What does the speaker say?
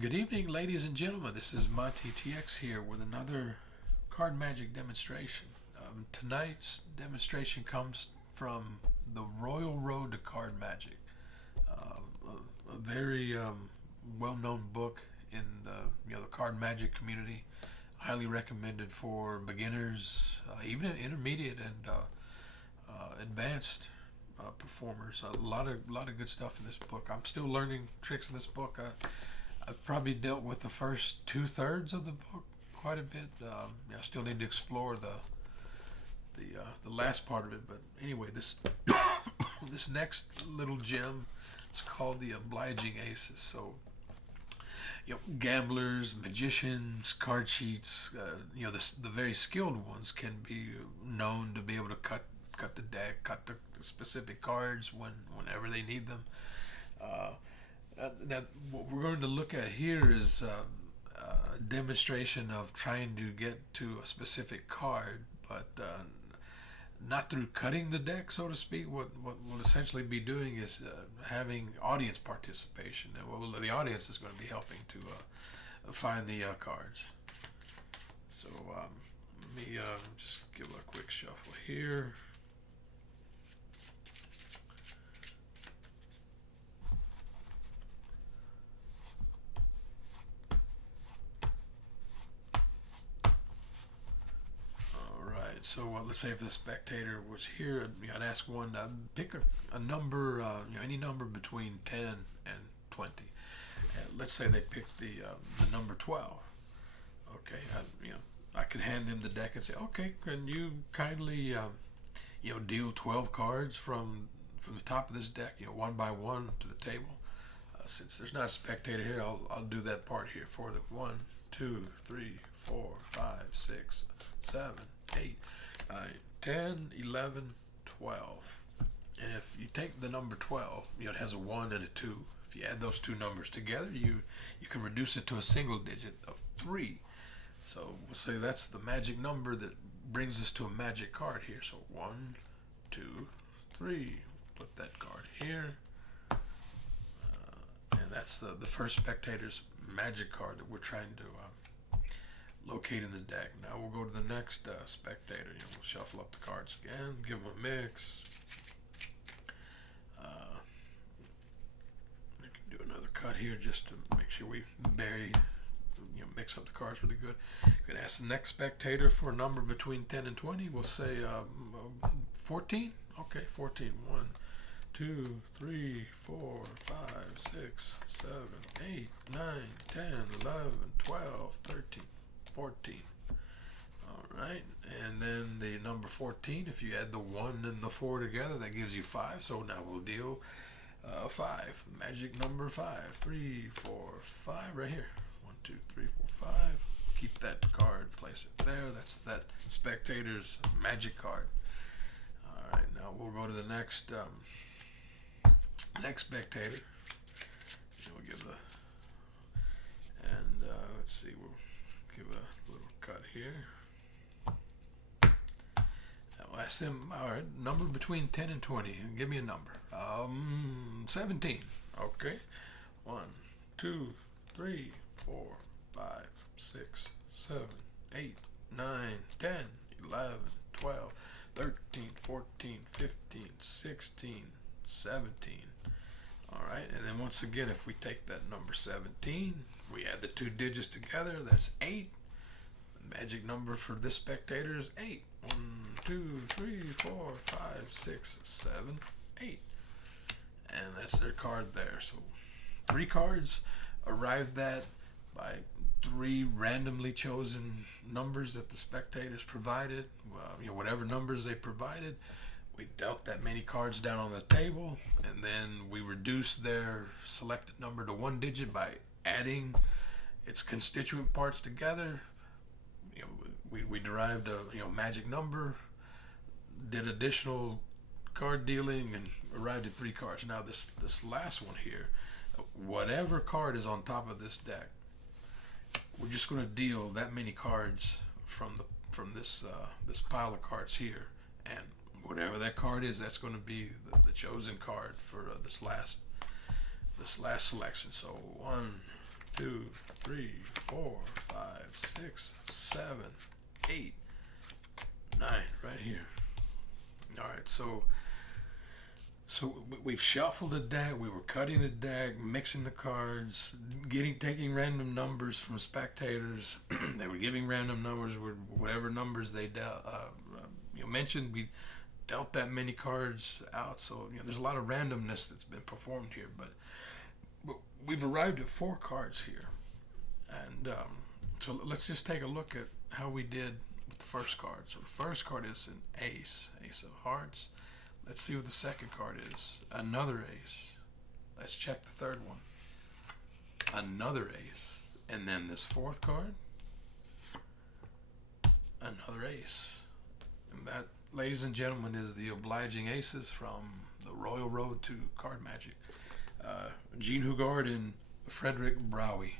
Good evening, ladies and gentlemen. This is Monty TX here with another card magic demonstration. Tonight's demonstration comes from The Royal Road to Card Magic, a very well-known book in the card magic community. Highly recommended for beginners, even intermediate and advanced performers. A lot of good stuff in this book. I'm still learning tricks in this book. I've probably dealt with the first two-thirds of the book quite a bit. I still need to explore the last part of it. But anyway, this this next little gem is called the Obliging Aces. So gamblers, magicians, card cheats, the very skilled ones can be known to be able to cut the deck, cut the specific cards whenever they need them. Uh, now, what we're going to look at here is a demonstration of trying to get to a specific card, but not through cutting the deck, so to speak. What we'll essentially be doing is having audience participation, and the audience is going to be helping to find the cards. So let me just give a quick shuffle here. So let's say if the spectator was here, I'd ask one to pick a number, any number between 10 and 20. And let's say they picked the number 12. Okay, I could hand them the deck and say, okay, can you kindly, deal 12 cards from the top of this deck, one by one to the table. Since there's not a spectator here, I'll do that part here for them. 1, 2, 3, 4, 5, 6, 7, 8, 9, 10, 11, 12. And if you take the number 12, it has a 1 and a 2. If you add those two numbers together, you can reduce it to a single digit of 3. So we'll say that's the magic number that brings us to a magic card here. So 1, 2, 3. Put that card here. And that's the first spectator's magic card that we're trying to locate in the deck. Now we'll go to the next spectator. We'll shuffle up the cards again, give them a mix. We can do another cut here just to make sure we mix up the cards really good. You can ask the next spectator for a number between 10 and 20. We'll say 14. Okay, 14. 1, 2, 3, 4, 5, 6, 7, 8, 9, 10, 11, 12, 13, 14. All right, and then the number 14, if you add the 1 and the 4 together, that gives you 5. So now we'll deal 5. Magic number 5. 3, 4, 5 right here. 1, 2, 3, 4, 5. Keep that card, place it there. That's that spectator's magic card. All right, now we'll go to the next spectator. We'll give let's see, we'll give a little cut here. I'll ask them, all right, number between 10 and 20. Give me a number. 17. Okay. 1, 2, 3, 4, 5, 6, 7, 8, 9, 10, 11, 12, 13, 14, 15, 16, 17. All right, and then once again, if we take that number 17, we add the two digits together, that's 8. The magic number for this spectator is 8. 1, 2, 3, 4, 5, 6, 7, 8. And that's their card there. So 3 cards arrived at by 3 randomly chosen numbers that the spectators provided. Whatever numbers they provided, we dealt that many cards down on the table, and then we reduced their selected number to 1 digit by adding its constituent parts together. We derived a magic number, did additional card dealing, and arrived at 3 cards. Now this last one here, whatever card is on top of this deck, we're just going to deal that many cards from this pile of cards here, and whatever that card is, that's going to be the chosen card for this last selection. So 1, 2, 3, 4, 5, 6, 7, 8, 9, right here. All right, so we've shuffled the deck. We were cutting the deck, mixing the cards, taking random numbers from spectators. They were giving random numbers with whatever numbers they dealt. You mentioned we dealt that many cards out, so there's a lot of randomness that's been performed here. But we've arrived at 4 cards here, and so let's just take a look at how we did with the first card. So the first card is an ace of hearts. Let's see what the second card is. Another ace. Let's check the third one. Another ace. And then this fourth card, another ace. And that, ladies and gentlemen, is the Obliging Aces from the Royal Road to Card Magic. Gene Hugard and Frederick Braué.